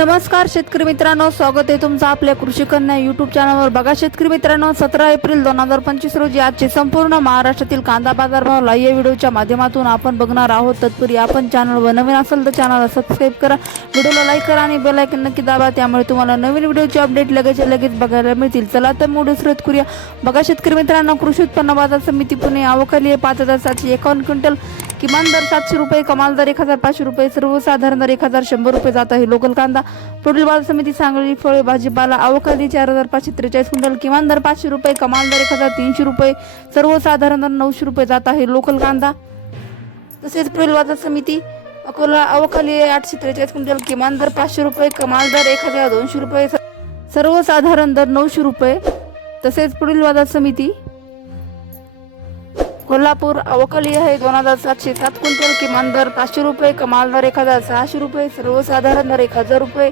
नमस्कार शेतकरी मित्रांनो. स्वागत आहे तुमचं आपल्या कृषी कन्या युट्यूब चॅनलवर बघा शेतकरी मित्रांनो सतरा एप्रिल दोन हजार पंचवीस रोजी आजचे संपूर्ण महाराष्ट्रातील कांदा बाजार भाव लाईव्ह या व्हिडिओच्या माध्यमातून आपण बघणार आहोत. तत्पूर्वी आपण चॅनलवर नवीन असेल तर चॅनलला सबस्क्राईब करा. व्हिडिओला लाईक करा आणि बेलायकन नक्की दाबा. त्यामुळे तुम्हाला नवीन व्हिडिओचे अपडेट लगेच लगेच बघायला मिळतील. चला तर व्हिडिओ सुरुवात करूया. बघा शेतकरी मित्रांनो कृषी उत्पन्न बाजार समिती पुणे अवकाली आहे पाच हजार सातशे एकावन्न क्विंटल किमान दर सातशे रुपये कमाल दर एक हजार पाचशे रुपये सर्वसाधारण दर एक हजार शंभर रुपये जात आहे. लोकल कांदा पुढील बाजार समिती सांगली फळे भाजीपाला अवकाळी चार हजार पाचशे त्रेचाळीस क्विंटल किमान दर पाचशे रुपये कमाल दर एक हजार तीनशे रुपये सर्वसाधारण दर नऊशे रुपये जात आहे. लोकल कांदा तसेच पुढील बाजार समिती अकोला अवकाली आठशे त्रेचाळीस क्विंटल किमान दर पाचशे रुपये कमाल दर एक हजार दोनशे रुपये सर्वसाधारण दर नऊशे रुपये तसेच पुढील बाजार समिती कोल्हापूर अवकाली आहे. दोन हजार सातशे सात क्विंटल किमान दर पाचशे रुपये कमाल दर एक हजार सहाशे रुपये सर्वसाधारण दर एक हजार रुपये.